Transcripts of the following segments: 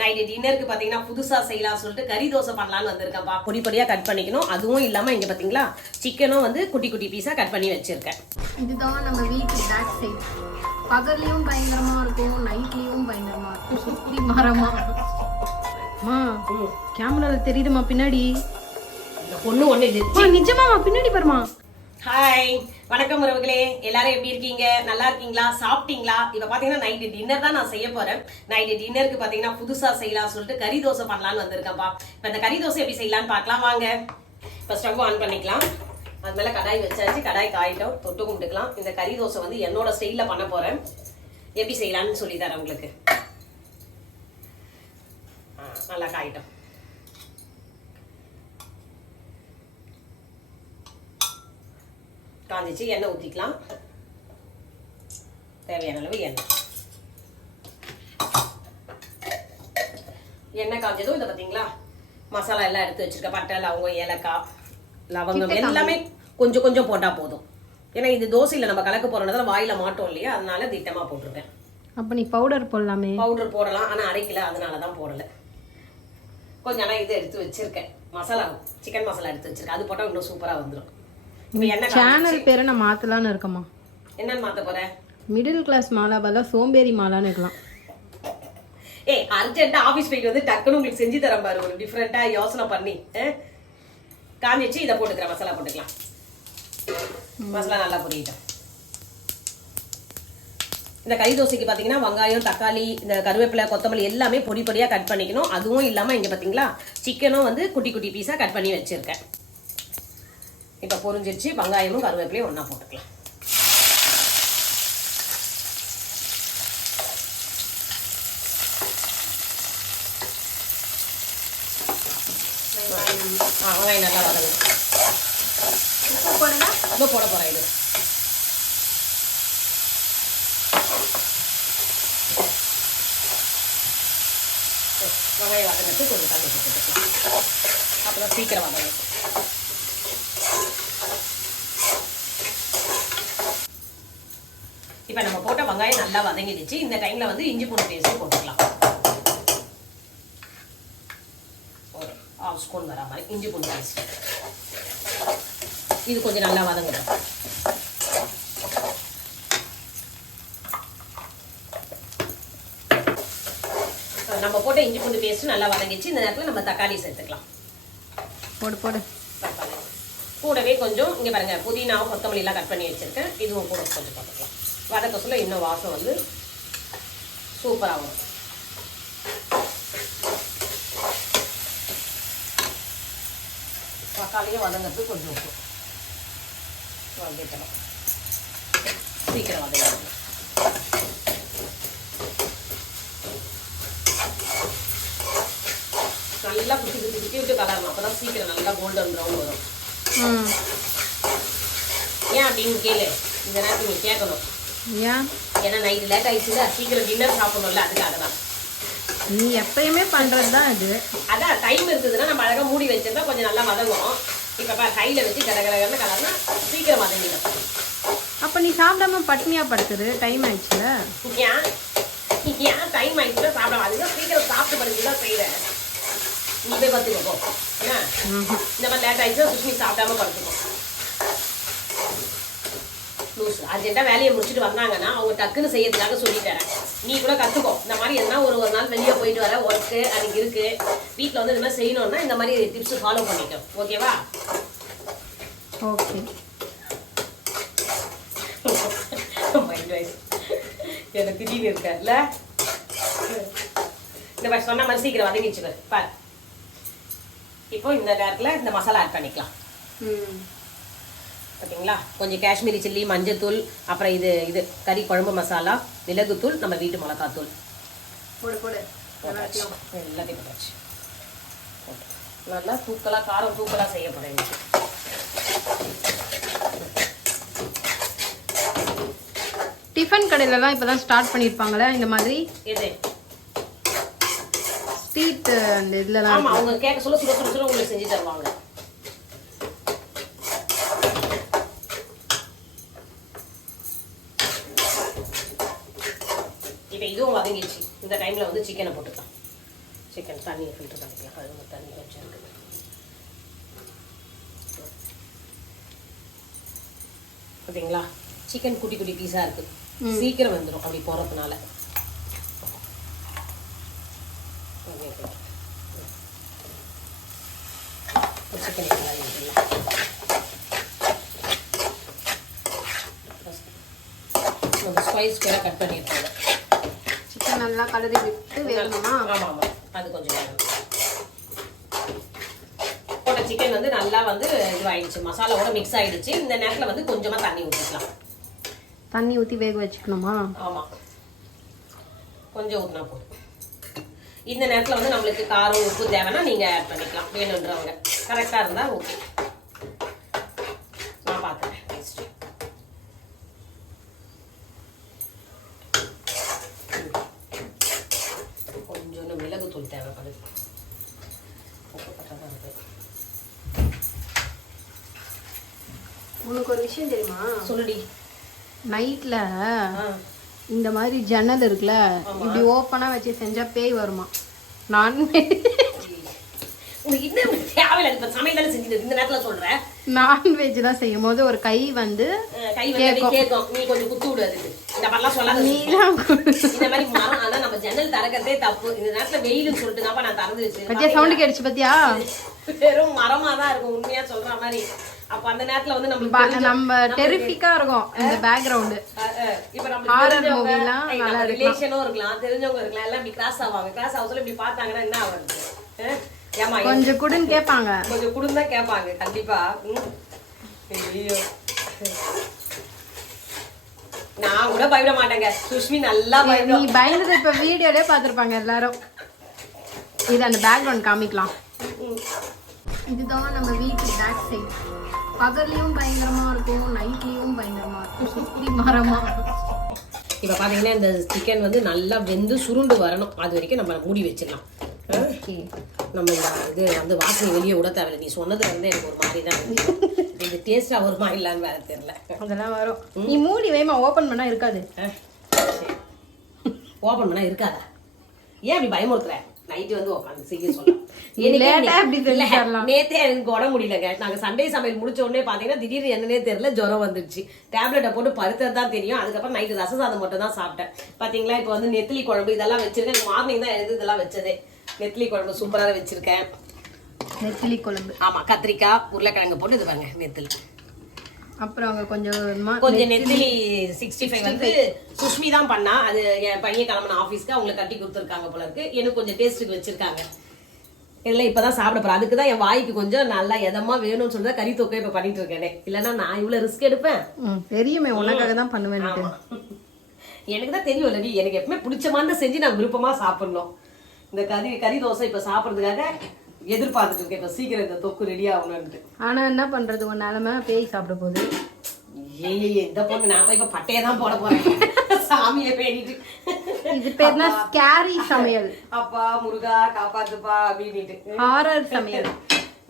Night டின்னருக்கு பார்த்தீங்கன்னா புதுசாக செய்யலாம் சொல்லிட்டு கறி தோசை பண்ணலான்னு வந்திருக்கேன்ப்பா. பொடி பொடியாக கட் பண்ணிக்கணும். அதுவும் இல்லாமல் இங்கே பார்த்தீங்களா சிக்கனும் வந்து குட்டி குட்டி பீஸாக கட் பண்ணி வச்சுருக்கேன். இதுதான் நம்ம வீட்டு பேக் சைட். பகல்லையும் பயங்கரமா இருக்கும், நைட்லயும் பயங்கரமா இருக்கும். சுத்தி மரமா கேமரால தெரியுதுமா பின்னாடி ஒண்ணு இது நிஜமாமா பின்னாடி பாருமா. ஹாய் வணக்கம் உறவுகளே, எல்லாரும் எப்படி இருக்கீங்க? நல்லா இருக்கீங்களா? சாப்பிட்டீங்களா? இப்போ பார்த்தீங்கன்னா நைட்டு டின்னர் தான் நான் செய்ய போறேன். நைட்டு டின்னருக்கு பார்த்தீங்கன்னா புதுசாக செய்யலாம் சொல்லிட்டு கறி தோசை பண்ணலான்னு வந்திருக்கேன்ப்பா. இப்போ இந்த கறி தோசை எப்படி செய்யலான்னு பார்க்கலாம் வாங்க. இப்போ ஸ்டவ் ஆன் பண்ணிக்கலாம். அது மேலே கடாய் வச்சாச்சு. கடாய் காயிட்டோம், தொட்டு கும்பிட்டுக்கலாம். இந்த கறி தோசை வந்து என்னோட ஸ்டைலில் பண்ண போறேன். எப்படி செய்யலான்னு சொல்லி தரேன் உங்களுக்கு. நல்லா காயிட்டோம். காஞ்சிச்சு. எண்ணெய் ஊற்றிக்கலாம். தேவையான அளவு எண்ணெய் காஞ்சதும் இதை பார்த்தீங்களா மசாலா எல்லாம் எடுத்து வச்சிருக்கேன். பட்டை, லவங்கம், ஏலக்காய், லவங்கம் எல்லாமே கொஞ்சம் கொஞ்சம் போட்டால் போதும். ஏன்னா இது தோசையில் நம்ம கலக்க போறதுனால வாயில மாட்டோம் இல்லையா, அதனால திட்டமாக போட்டிருக்கேன். அப்போ நீ பவுடர் போடலாமே. பவுடர் போடலாம், ஆனால் அரைக்கல, அதனால தான் போடலை. கொஞ்சம் ஆனால் இதை எடுத்து வச்சிருக்கேன். மசாலா சிக்கன் மசாலா எடுத்து வச்சிருக்கேன். அது போட்டால் இன்னும் சூப்பராக வந்துடும். சேனல் பேரை நான் மாத்தலான்னு இருக்கமா. என்னன்னு மாத்த போற? மிடில் கிளாஸ் மாலா பதிலா சோம்பேறி மாலான்னு இருக்கலாம். அர்ஜென்ட்டா ஆபீஸ் போயிட்டு வந்து டக்குன்னு உங்களுக்கு செஞ்சு தரேன் பாரு, ஒரு டிஃப்ரெண்டா யோசனை பண்ணி. காஞ்சிச்சு. இதை போட்டுக்கிறேன். மசாலா போட்டுக்கலாம். மசாலா நல்லா பொரியட்டும். இந்த கறி தோசைக்கு பார்த்தீங்கன்னா வெங்காயம், தக்காளி, இந்த கருவேப்பிலை, கொத்தமல்லி எல்லாமே பொடி பொடியாக கட் பண்ணிக்கணும். அதுவும் இல்லாமல் இங்கே பார்த்தீங்களா சிக்கனும் வந்து குட்டி குட்டி பீஸாக கட் பண்ணி வச்சிருக்கேன். இப்போ பொரிஞ்சிருச்சு. வெங்காயமும் கருவேப்பிலையும் ஒன்றா போட்டுக்கலாம். வெங்காயம் நல்லா வதங்கும். ரொம்ப போட போகிறேன். இது வெங்காயம் வதங்கிறது கொஞ்சம் தண்ணி போட்டுக்கலாம். அப்புறம் சீக்கிரம் வதங்கும். இப்போ நம்ம போட்ட வெங்காயம் நல்லா வதங்கிடுச்சு. இந்த டைம்ல வந்து இஞ்சி பூண்டு பேஸ்ட் போட்டுக்கலாம். ஒரு 1/2 ஸ்பூன் வர மாதிரி இஞ்சி பூண்டு பேஸ்ட். இது கொஞ்சம் நல்லா வதங்கணும். நம்ம போட்ட இஞ்சி பூண்டு பேஸ்ட் நல்லா வதங்கிச்சு. இந்த நேரத்தில் நம்ம தக்காளி சேர்த்துக்கலாம். போடு போடு. கூடவே கொஞ்சம் இங்கே பாருங்க புதினாவும் கொத்தமல்லி எல்லாம் கட் பண்ணி வச்சிருக்கேன். இதுவும் கூட கொஞ்சம் போட்டுக்கலாம். வதக்க சொல்ல இன்னும் வாசம் வந்து சூப்பராக வரும். தக்காளியும் வதங்கிறது கொஞ்சம் உப்பு வதக்கிட்டோம். சீக்கிரம் வதங்கணும். நல்லா குத்தி குத்தி குத்தி விட்டு கலரணும். அப்போதான் சீக்கிரம் நல்லா கோல்டன் ப்ரௌன் வரும். ஏன் அப்படின்னு கேளு. இந்த நேரத்தில் நீ கேட்கணும். ஏன்னா நைட்டு லேட் ஆயிடுச்சுல, சீக்கிரம் டின்னர் சாப்பிடணும்ல, அதுக்காக தான். நீ எப்பயுமே பண்றது தான் இது. அதான் டைம் இருந்ததுன்னா நம்ம அழகாக மூடி வச்சிருந்தா கொஞ்சம் நல்லா வதங்கும். இப்போ கையில் வச்சு கடகடன்னு கலர்னா சீக்கிரம் வதங்கிடும். அப்போ நீ சாப்பிடாம பட்னியா படுத்துரு. டைம் ஆயிடுச்சுல. ஏன் டைம் ஆயிடுச்சுன்னா சாப்பிடாம, அதுதான் சீக்கிரம் சாப்பிட்டு படுத்து தான் செய்கிறேன். நீ போய் பார்த்துக்கோ. ஏன்னா இந்த மாதிரி லேட் ஆயிடுச்சுன்னா சுஷ்மி சாப்பிடாம படுத்துக்கோ. அர்ஜென்ட்டாக வேலையை முடிச்சுட்டு வந்தாங்கன்னா அவங்க டக்குன்னு செய்யறதுக்காக சொல்லித்தரேன். நீ கூட கற்றுக்கோ. இந்த மாதிரி எதனா ஒரு நாள் வெளியே போயிட்டு வர ஒர்க்கு அதுக்கு இருக்கு, வீட்டில் வந்து இந்த மாதிரி செய்யணும்னா இந்த மாதிரி டிப்ஸ் ஃபாலோ பண்ணிக்கோ. ஓகேவா? ஓகே. மைண்ட் வைஸ் எனக்கு திடீர்னு இருக்கல. இந்த மாதிரி சொன்ன மாதிரி சீக்கிரம் வதங்கிச்சு பாரு. இப்போ இந்த நேரத்தில் இந்த மசாலா ஆட் பண்ணிக்கலாம். பார்த்தீங்களா கொஞ்சம் காஷ்மீரி சில்லி, மஞ்சத்தூள், அப்புறம் இது இது கறி குழம்பு மசாலா, மிளகுத்தூள், நம்ம வீட்டு மிளகாத்தூள் எல்லாத்தையும் போட்டாச்சு. நல்லா தூக்கலாக காரம் தூக்கலாக செய்ய போகிறேன். டிஃபன் கடையிலலாம் இப்போ தான் ஸ்டார்ட் பண்ணியிருப்பாங்களே இந்த மாதிரி. எது ஸ்ட்ரீட் அந்த இதுலலாம். ஆமாம், அவங்க கேட்க சொல்ல சுட சுட சுட உங்களுக்கு செஞ்சு தருவாங்க. இப்போ இதுவும் வதங்கிடுச்சு. இந்த டைமில் வந்து சிக்கனை போட்டுக்கலாம். சிக்கன் தண்ணியை ஃபில்டர் பண்ணிக்கலாம். அது தண்ணி கொஞ்சம் இருக்குது. பார்த்தீங்களா, சிக்கன் குட்டி குட்டி பீஸாக இருக்குது, சீக்கிரம் வந்துடும் அப்படி போகிறதுனால. சிக்கன் நம்ம ஸ்பைஸ்க்காக கட் பண்ணியிருக்காங்க. சிக்கன் நல்லா கலரி விட்டு வேகணுமா? ஆமாம் ஆமாம், அது கொஞ்சம் வேணும். போட்ட சிக்கன் வந்து நல்லா வந்து இதுவாகிடுச்சு, மசாலாவோட மிக்ஸ் ஆகிடுச்சு. இந்த நேரத்தில் வந்து கொஞ்சமாக தண்ணி ஊற்றிக்கலாம். தண்ணி ஊற்றி வேக வச்சுக்கணுமா? ஆமாம், கொஞ்சம் ஊற்றினா போதும். இந்த நேரத்தில் வந்து நம்மளுக்கு காரம் உப்பு தேவைன்னா நீங்கள் ஆட் பண்ணிக்கலாம், வேணுன்றவங்க. கரெக்டாக இருந்தால் ஓகே. நான் பார்த்துறேன் டேஸ்ட்டு. கொஞ்சோண்டு மிளகுத்தூள் தேவைப்படுது. உப்புப்பட்டதான் இருக்குது. உனக்கு ஒரு விஷயம் தெரியுமா? சொல்லுடி. நைட்ல இந்த மாதிரி ஜன்னல் இருக்குல்ல, இப்படி ஓப்பனா வச்சு செஞ்சா பேய் வருமா? உங்களுக்கு இன்னும் தேவையில்லை. இப்ப சமையல் செஞ்சு இந்த நேரத்துல சொல்றேன். நான்வெஜ் தான் செய்யும் போது ஒரு கை வந்து கேட்கும், நீ கொஞ்சம் குத்து விடாது. இந்த மாதிரிலாம் சொல்லாத. இந்த மாதிரி மரம் அதான் நம்ம ஜன்னல் திறக்கிறதே தப்பு. இந்த நேரத்துல வெயிலுன்னு சொல்லிட்டு தான் நான் திறந்து வச்சு சவுண்ட் கேடுச்சு பாத்தியா? வெறும் மரமா தான் இருக்கும் உண்மையா சொல்ற மாதிரி. அப்ப அந்த நேரத்துல வந்து நம்ம டெரிஃபிக்கா இருக்கும் இந்த பேக்ரவுண்ட். இப்ப நம்ம ஹாரர் மூவிலாம் நல்லா ரிலேஷனும் இருக்கலாம், தெரிஞ்சவங்க இருக்கலாம், எல்லாம் இப்படி கிராஸ் ஆவாங்க. கிராஸ் ஆகும்போது இப்படி பார்த்தாங்கன்னா என்ன ஆகுது? ஏமா கொஞ்சம் குடுன்னு கேட்பாங்க, கொஞ்சம் குடுன்னு தான் கேட்பாங்க கண்டிப்பா. ஐயோ, நான் கூட பயப்பட மாட்டேங்க. சுஷ்மி நல்லா பயப்படும். நீ பயந்தது இப்ப வீடியோலயே பாத்துருப்பாங்க எல்லாரும். இது அந்த பேக்ரவுண்ட் காமிக்கலாம். இதுதான் நம்ம வீட்டு பேக் சைட். பகல்லையும் பயங்கரமா இருக்கும், நைட்லயும் பயங்கரமா இருக்கும். சுத்தி மரமா. இப்ப பாத்தீங்கன்னா இந்த சிக்கன் வந்து நல்லா வெந்து சுருண்டு வரணும். அது வரைக்கும் நம்ம மூடி வச்சிடலாம். நம்ம இது வந்து வாசனை வெளியே விட தேவையில்லை. நீ சொன்னது வந்து எனக்கு ஒரு மாதிரி தான் இது டேஸ்டா வருமா இல்லான்னு வேற தெரியல. அதெல்லாம் வரும். நீ மூடி வைமா, ஓபன் பண்ணா இருக்காது. ஓபன் பண்ணா இருக்காதா? ஏன் அப்படி பயமுறுத்துற? நைட்டு வந்து உட்காந்து செய்ய சொல்ல நேத்தே எனக்கு உட முடியலங்க. நாங்க சண்டே சமையல் முடிச்ச உடனே பாத்தீங்கன்னா திடீர்னு என்னன்னே தெரியல, ஜுரம் வந்துருச்சு. டேப்லெட்டை போட்டு படுத்தது தான் தெரியும். அதுக்கப்புறம் நைட்டு ரச சாதம் மட்டும் தான் சாப்பிட்டேன். பாத்தீங்களா, இப்போ வந்து நெத்திலி குழம்பு இதெல்லாம் வச்சிருக்கேன். மார்னிங் தான் எழுது இதெல்லாம் வச்சதே. நெத்திலி குழம்பு சூப்பராக வச்சிருக்கேன். நெத்திலி குழம்பு ஆமா, கத்திரிக்காய் உருளைக்கிழங்கு போட்டு இது பாருங்க நெத்திலி. அப்புறம் அவங்க கொஞ்சம் நெத்திலி 65 வந்து சுஷ்மி தான் பண்ணா. அது என் பையன் கிளம்பின ஆஃபீஸ்க்கு அவங்களை கட்டி கொடுத்துருக்காங்க போல இருக்கு. எனக்கு கொஞ்சம் டேஸ்ட்டுக்கு வச்சிருக்காங்க. இதெல்லாம் இப்பதான் சாப்பிட போறேன். அதுக்கு தான் என் வாய்க்கு கொஞ்சம் நல்லா எதமா வேணும்னு சொல்லிதான் கறி தொக்கை இப்ப பண்ணிட்டு இருக்கேனே. இல்லைன்னா நான் இவ்வளவு ரிஸ்க் எடுப்பேன்? தெரியுமே, உனக்காக தான் பண்ணுவேன். எனக்கு தான் தெரியும் இல்லடி, எனக்கு எப்பவுமே பிடிச்ச மாதிரி செஞ்சு நான் விருப்பமா சாப்பிடணும். இந்த கறி தோசை இப்ப சாப்பிடறதுக்காக எதிர்பார்த்துட்டு இருக்கேன். இப்ப சீக்கிரம் இந்த தொக்கு ரெடி ஆகணும்னு. ஆனா என்ன பண்றது, ஒரு நிலைமை பேய் சாப்பிட போகுது. இந்த பொண்ணு நான் போய் இப்ப பட்டையை தான் போட போறேன் சாமியை பேடிட்டு. இது பேர்னா ஸ்கேரி சமையல். அப்பா முருகா காப்பாத்துப்பா அப்படின்ட்டு ஹாரர் சமையல்.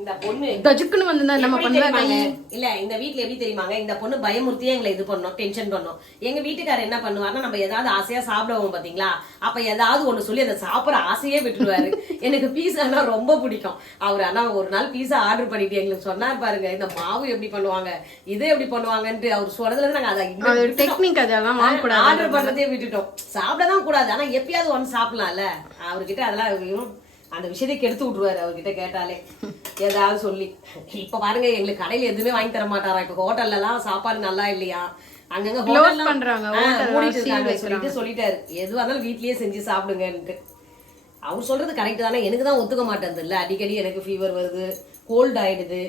இந்த பொண்ணு கஜுக்குன்னு வந்து நம்ம பண்ணுவாங்க இல்ல. இந்த வீட்டுல எப்படி தெரியுமாங்க, இந்த பொண்ணு பயமுறுத்தியே எங்களை இது பண்ணோம், டென்ஷன் பண்ணோம். எங்க வீட்டுக்காரர் என்ன பண்ணுவாருன்னா, நம்ம ஏதாவது ஆசையா சாப்பிடுவோம் பாத்தீங்களா, அப்ப ஏதாவது ஒண்ணு சொல்லி அந்த சாப்பிட ஆசையே விட்டுருவாரு. எனக்கு பீஸானா ரொம்ப பிடிக்கும். அவர் ஆனா ஒரு நாள் பீஸா ஆர்டர் பண்ணிட்டு எங்களுக்கு சொன்னார் பாருங்க, இந்த மாவு எப்படி பண்ணுவாங்க, இது எப்படி பண்ணுவாங்கன்ட்டு அவர் சொல்றதுல நாங்க அதை டெக்னிக் அதெல்லாம் ஆர்டர் பண்றதே விட்டுட்டோம். சாப்பிடதான் கூடாது, ஆனா எப்பயாவது ஒன்று சாப்பிடலாம்ல. அவர்கிட்ட அதெல்லாம் அந்த விஷயத்தை கெடுத்து விட்டுருவாரு அவர்கிட்ட கேட்டாலே ஏதாவது சொல்லி. இப்ப பாருங்க, எங்களுக்கு கடையில எதுவுமே வாங்கி தர மாட்டாரா. இப்ப ஹோட்டல்ல எல்லாம் சாப்பாடு நல்லா இல்லையா, அங்கங்க சொல்லிட்டாரு, எதுவா இருந்தாலும் வீட்லயே செஞ்சு சாப்பிடுங்கன்ட்டு. அவர் சொல்றது கரெக்ட் தானே. எனக்கு தான் ஒத்துக்க மாட்டேங்குது இல்ல. அடிக்கடி எனக்கு ஃபீவர் வருது, கோல்டு ஆயிடுது.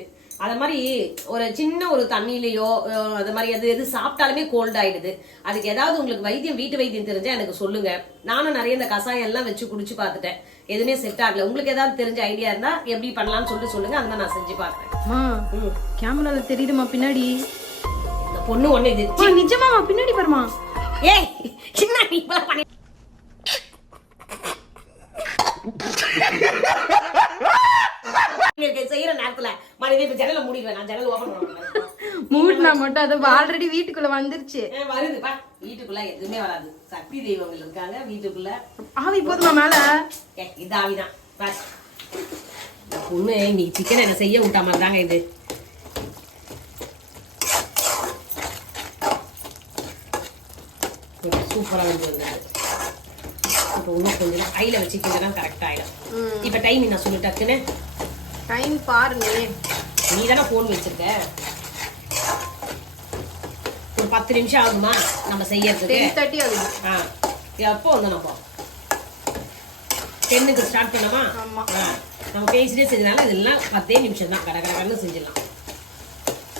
அது மாதிரி ஒரு சின்ன ஒரு தண்ணியிலையோ அது மாதிரி எது சாப்பிட்டாலுமே கோல்ட் ஆயிடுது. அதுக்கு ஏதாவது உங்களுக்கு வைத்தியம், வீட்டு வைத்தியம் தெரிஞ்சா எனக்கு சொல்லுங்க. நானும் நிறைய இந்த கசாயம் எல்லாம் வச்சு குடிச்சு பார்த்துட்டேன், எதுவுமே செட் ஆகல. உங்களுக்கு ஏதாவது தெரிஞ்ச ஐடியா இருந்தா எப்படி பண்ணலாம்னு சொல்லிட்டு சொல்லுங்க, அந்த மாதிரி நான் செஞ்சு பார்க்கிறேன். கேமரால தெரியுதுமா பின்னாடி இந்த பொண்ணு ஒண்ணு இது நிஜமாமா பின்னாடி பாருமா. ஏய் சின்ன நீ பண்ணி செய்யற நேரத்துல மனித இப்ப ஜன்னல மூடிடுவேன். நான் ஜன்னல் ஓபன் பண்ணுவேன். மூடினா மட்டும் அது ஆல்ரெடி வீட்டுக்குள்ள வந்துருச்சு. வருதுப்பா, வீட்டுக்குள்ள எதுவுமே வராது. சக்தி தெய்வங்கள் இருக்காங்க வீட்டுக்குள்ள. ஆவி போதுமா மேல? இது ஆவிதான். பாரு பொண்ணு இன்னைக்கு சிக்கன் என்ன செய்ய விட்டா மாதிரி தாங்க இது. சூப்பராக வந்தது. இப்போ இன்னும் கொஞ்சம் ஐயில் வச்சு கிண்டனா கரெக்டாக ஆகிடும். இப்போ டைம் நான் சொல்லு டக்குன்னு. டைம் பாருங்க. நீ தானே ஃபோன் வச்சிருக்க. ஒரு 10 நிமிஷம் ஆகுமா நம்ம செய்யறதுக்கு? 10:30 ஆகுது. எப்போ வந்து நம்ம 10க்கு ஸ்டார்ட் பண்ணோமா? நம்ம பேசிட்டே செஞ்சதுனால இதெல்லாம் 10 நிமிஷம் தான் கடகடன்னு செஞ்சிடலாம்.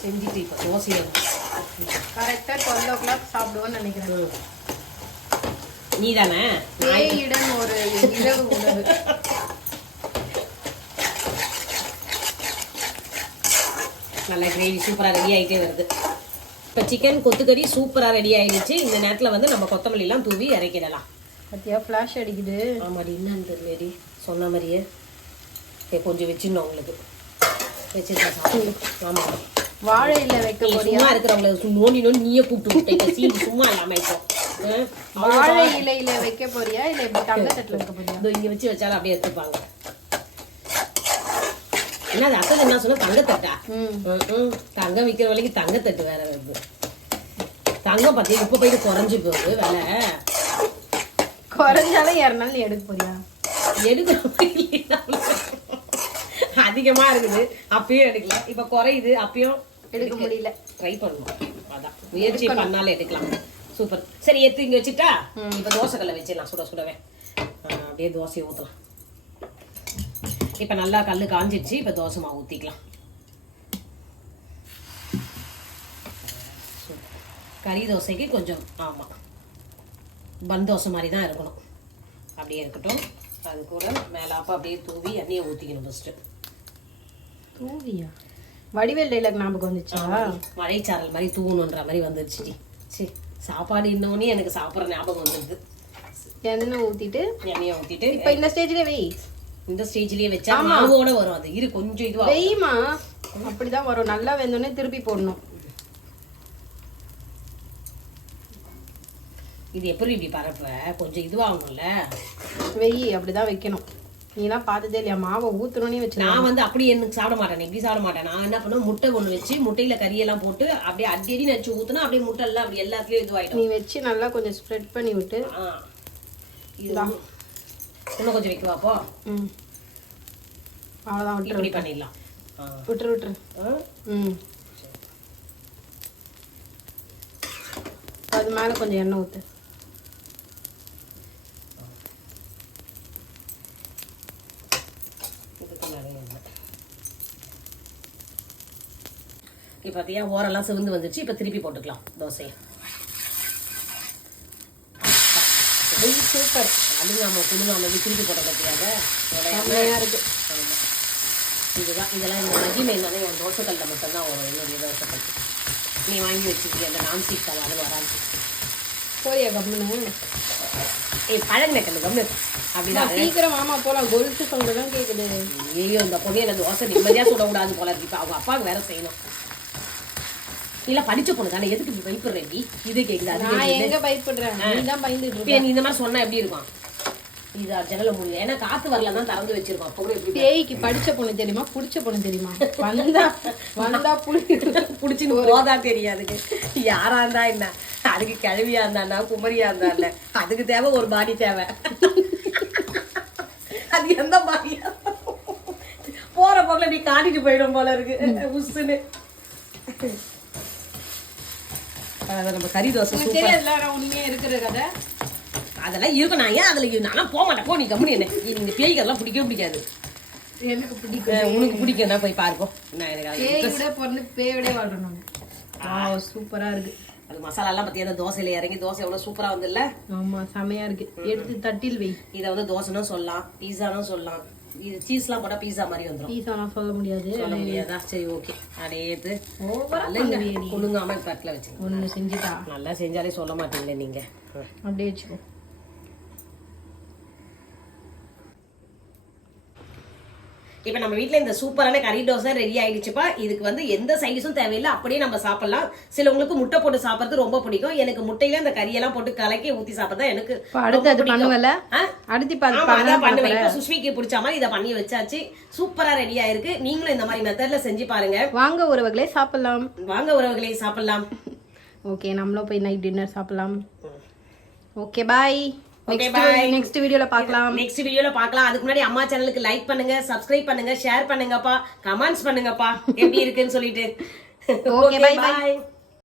செஞ்சுட்டு இப்போ தோசையை கரெக்டாக 12 o'clock சாப்பிடுவோன்னு நினைக்கிறேன். நீ தானே பேயிடம் ஒரு இரவு உணவு. நல்ல கிரேவி சூப்பராக ரெடி ஆகிட்டே வருது. இப்போ சிக்கன் கொத்துக்கறி சூப்பராக ரெடி ஆகிடுச்சு. இந்த நேரத்தில் வந்து நம்ம கொத்தமல்லிலாம் தூவி இறக்கிடலாம். பத்தியா ஃப்ளாஷ் அடிக்குது. ஆமாடி என்னன்னு தெரியலடி சொன்ன மாதிரியே. கொஞ்சம் வச்சிடணும் உங்களுக்கு வச்சுருக்கா சாப்பிடு. ஆமாம் வாழை இலை வைக்க போறியா? சும்மா இருக்கிறவங்கள நோண்டி நீயே கூப்பிட்டு விட்டேன். சீனி சும்மா இல்லாமல் இப்போ வாழை இலையில வைக்க போறியா இல்லை இப்படி தங்கத்தட்டில் வைக்க போறியா? இங்கே வச்சு வச்சாலும் அப்படியே எடுத்துப்பாங்க. என்ன அது அக்கா என்ன சொன்னா தங்கத்தட்டா? தங்கம் விற்கிற விலைக்கு தங்கத்தட்டு வேற வருது. தங்கம் பத்தி இப்ப போயிட்டு குறைஞ்சு போகுது விலை. குறைஞ்சாலும் யாருனாலும் எடுக்க போறியா? எடுக்க அதிகமா இருக்குது அப்பயும் எடுக்கல. இப்ப குறையுது அப்பயும் எடுக்க முடியல. ட்ரை பண்ணணும். அதான் முயற்சி பண்ணாலும் எடுக்கலாம். சூப்பர். சரி எடுத்து இங்க வச்சுட்டா இப்ப தோசைக்கல்ல வச்சிடலாம். சுட சுடவே அப்படியே தோசையை ஊற்றலாம். இப்போ நல்லா கல் காஞ்சிடுச்சு. இப்போ தோசை மாவு ஊற்றிக்கலாம். கறி தோசைக்கு கொஞ்சம் ஆமாம் பன் தோசை மாதிரி தான் இருக்கணும். அப்படியே இருக்கட்டும். அது கூட மேலாப்பா அப்படியே தூவி எண்ணெயை ஊற்றிக்கணும் ஃபஸ்ட்டு. தூவியா? வடிவேல் டைலாக் ஞாபகம் வந்துச்சா? மழைச்சாரல் மாதிரி தூணுன்ற மாதிரி வந்துருச்சு. சரி சாப்பாடு இன்னொன்னே எனக்கு சாப்பிட்ற ஞாபகம் வந்துடுது. எண்ணெய் ஊற்றிட்டு இப்போ இந்த ஸ்டேஜ்லேயே வை. இந்த ஸ்டேஜ்லயே வச்சா மாவோட வரும். அது இரு கொஞ்சம் இதுவா வெய்மா அப்படிதான் வரும். நல்லா வெந்தோடனே திருப்பி போடணும். இது எப்படி இப்படி பரப்ப கொஞ்சம் இதுவாகும்ல. வெயி அப்படிதான் வைக்கணும். நீலாம் பார்த்ததே இல்லையா? மாவை ஊத்துறோன்னே வச்சு. நான் வந்து அப்படி எனக்கு சாப்பிட மாட்டேன். இப்படி சாப்பிட மாட்டேன். நான் என்ன பண்ணுவேன், முட்டை ஒன்று வச்சு முட்டையில கறியெல்லாம் போட்டு அப்படியே அடி வச்சு ஊத்துனா அப்படியே முட்டை எல்லாம் அப்படி எல்லாத்துலயும் இதுவாயிடும். நீ வச்சு நல்லா கொஞ்சம் ஸ்ப்ரெட் பண்ணி விட்டு இதுதான் இன்னும் கொஞ்சம் வைக்கவாப்போ. அவ்வளோதான் விட்டு இப்படி பண்ணிடலாம். விட்டுரு. அது மேலே கொஞ்சம் எண்ணெய் ஊற்று. இப்போ பார்த்தியா ஓரெல்லாம் சிவந்து வந்துச்சு. இப்போ திருப்பி போட்டுக்கலாம் தோசையை. சூப்பர். அழுங்காம குழுங்காம திருப்பி போட்ட பற்றியாக செம்மையாக இருக்கு. இதுதான் இதெல்லாம் இந்த மகிமை தானே என் தோசைக்கல்ல மட்டும்தான் வரும். என்னுடைய தோசைக்கல் நீ வாங்கி வச்சுக்கிறிய அந்த நான்ஸ்டிக் தவா அதில் வராது. போறியா கம்முன்னு? பழகின கல்லு கம்மு அப்படிதான். சீக்கிரம் மாமா போலாம். கொலுசு சொன்னதான் கேக்குது. ஐயோ இந்த பொண்ணு என்ன தோசை நிம்மதியாக சுடக்கூடாது போல இருக்கு. இப்போ அவங்க அப்பாவுக்கு வேற செய்யணும். இல்ல படிச்ச பொண்ணு தானே எதுக்கு இப்படி பயப்படுறேன்? இது கேக்குது. நான் எங்க பயப்படுறேன்? நீ தான் பயந்துட்டு இருக்க. நீ இந்த மாதிரி சொன்னா எப்படி இருக்கும்? இது ஜன்னல முடியல ஏன்னா காத்து வரல தான் திறந்து வச்சிருக்கோம். அப்போ கூட எப்படி பேய்க்கு படிச்ச பொண்ணு தெரியுமா புடிச்ச பொண்ணு தெரியுமா? வந்தா புடிச்சுன்னு போதா தெரியாதுக்கு. யாரா இருந்தா என்ன, அதுக்கு கிழவியா இருந்தா குமரியா இருந்தா அதுக்கு தேவை ஒரு பாடி தேவை. அது எந்த பாடியா போற போக்குல இப்படி காட்டிட்டு போயிடும் போல இருக்கு உசுன்னு. நம்ம கறி தோசை உண்மையா இருக்கிற கதை அதெல்லாம் இருக்கும். நான் ஏன் அதுல நானும் போக மாட்டேன். போ நீ கம்முனு. என்ன இந்த பேய்கெல்லாம் பிடிக்கவே பிடிக்காது. எனக்கு பிடிக்கும். உனக்கு பிடிக்கும்னா போய் பார்ப்போம். நான் எனக்கு பிறந்து பேயோட வாழ்றேன். சூப்பரா இருக்கு. அது மசாலா எல்லாம் பத்தி அந்த தோசையில இறங்கி தோசை எவ்வளவு சூப்பரா வந்து இல்ல? ஆமா செமையா இருக்கு. எடுத்து தட்டில் வை. இதை வந்து தோசைன்னு சொல்லலாம், பீஸானும் சொல்லலாம். இது சீஸ்லாம் போட்டா பீஸா மாதிரி வந்துடும். பீஸாலாம் சொல்ல முடியாது. சொல்ல முடியாதா? சரி ஓகே. அப்படியே குழுங்காம தட்டில் வச்சு ஒன்று செஞ்சுட்டா நல்லா செஞ்சாலே சொல்ல மாட்டீங்களே நீங்க. அப்படியே வச்சுக்கோ. இப்போ நம்ம வீட்ல இந்த சூப்பரான கறி தோசை ரெடி ஆயிடுச்சுப்பா. இதுக்கு வந்து எந்த சைடிஸும் தேவையில்லை, அப்படியே நம்ம சாப்பிடலாம். சிலவங்களுக்கு முட்டை போட்டு சாப்பிடுறது ரொம்ப பிடிக்கும். எனக்கு முட்டையில அந்த கறியெல்லாம் போட்டு கலக்கி ஊத்தி சாப்பிட்டா எனக்கு அடுத்து அது பண்ணுவல அடுத்து அதான் பண்ணுவேன். இப்போ சுஷ்மிக்கு பிடிச்ச மாதிரி இதை பண்ணி வச்சாச்சு. சூப்பரா ரெடி ஆயிருக்கு. நீங்களும் இந்த மாதிரி மெத்தட்ல செஞ்சு பாருங்க. வாங்க உறவுகளே சாப்பிடலாம். வாங்க உறவுகளே சாப்பிடலாம். ஓகே, நம்மளும் போய் நைட் டின்னர் சாப்பிடலாம். Okay bye. Okay bye. Next வீடியோல பார்க்கலாம். நெக்ஸ்ட் வீடியோல பார்க்கலாம். அதுக்கு முன்னாடி அம்மா சேனலுக்கு லைக் பண்ணுங்க, சப்ஸ்கிரைப் பண்ணுங்க, ஷேர் பண்ணுங்கப்பா, கமெண்ட்ஸ் பண்ணுங்கப்பா எப்படி இருக்குன்னு சொல்லிட்டு. Okay, bye by.